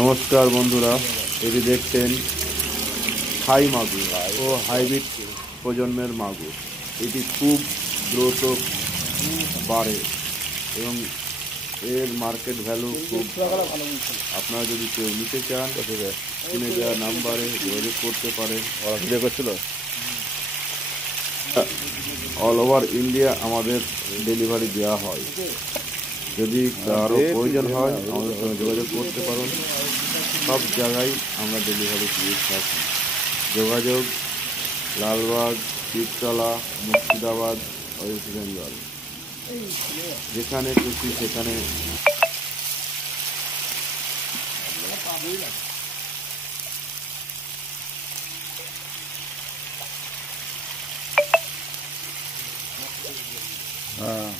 নমস্কার বন্ধুরা, এটি দেখছেন থাই মাগুর ও হাইব্রিড প্রজন্মের মাগুর। এটি খুব দ্রুত বাড়ে এবং এর মার্কেট ভ্যালু খুব ভালো। আপনারা যদি কেউ নিতে চান কিনে দেওয়া নাম্বারে যোগাযোগ করতে পারেন। অল ওভার ইন্ডিয়া আমাদের ডেলিভারি দেওয়া হয়। যদি কারো প্রয়োজন হয় আমাদের সঙ্গে যোগাযোগ করতে পারেন। সব জায়গায় আমরা ডেলিভারি দিয়ে থাকি। যোগাযোগ লালবাগ, শিবতলা, মুর্শিদাবাদ, ওয়েস্ট বেঙ্গল। যেখানে খুশি সেখানে। হ্যাঁ,